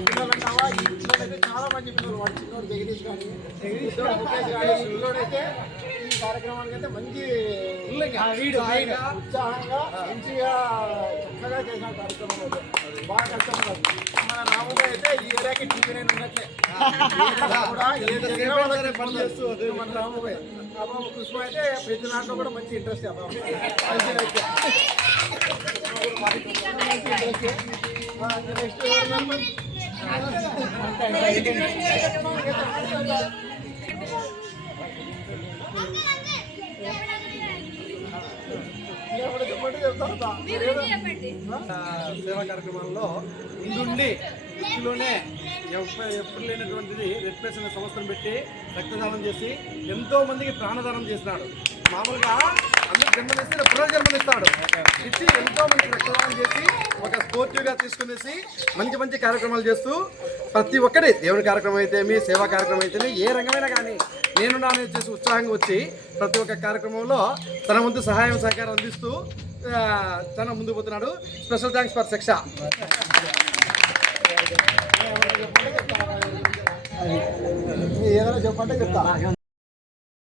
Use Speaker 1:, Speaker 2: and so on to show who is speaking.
Speaker 1: పిల్లలు అంటావా ఈ పిల్లలైతే చాలా మంది పిల్లలు వాడు చిన్నోడు జగదీష్ కానీ పెద్దోడు ముఖేష్ కానీ పిల్లోడైతే ఈ కార్యక్రమానికి అయితే మంచి ఉత్సాహంగా మంచిగా చక్కగా చేసిన కార్యక్రమం బాగా కష్టపడ్డారు మన రాముగా అయితే ఈ ఏరియాకి టీవీ నేను ఉన్నట్లే. కూడా ఏ జరిగినా వాళ్ళకి పని చేస్తూ మన రాముగా అబ్బాబు కృష్ణ అయితే ప్రతి దాంట్లో కూడా మంచి ఇంట్రెస్ట్ అబ్బాబు నెక్స్ట్
Speaker 2: సేవా కార్యక్రమాల్లో ముందుండి ఇంట్లోనే ఎప్పుడు లేనటువంటిది రెడ్ ప్లేస్ అనే సంస్థను పెట్టి రక్తదానం చేసి ఎంతో మందికి ప్రాణదానం చేసినాడు. మామూలుగా అందరు జన్మనిస్తే పునర్జన్మనిస్తాడు ఇచ్చి ఎంతో మంది స్పోర్టివ్గా తీసుకునేసి మంచి మంచి కార్యక్రమాలు చేస్తూ ప్రతి ఒక్కటి దేవుని కార్యక్రమం అయితే మీ సేవా కార్యక్రమం అయితే ఏ రంగమైనా కానీ నేను నానే చేసి ఉత్సాహంగా వచ్చి ప్రతి ఒక్క కార్యక్రమంలో తన వంతు సహాయం సహకారం అందిస్తూ తన ముందుకు పోతున్నాడు. స్పెషల్ థ్యాంక్స్ ఫర్ శిక్ష.
Speaker 1: ఏదైనా చెప్పంటే చెప్తా.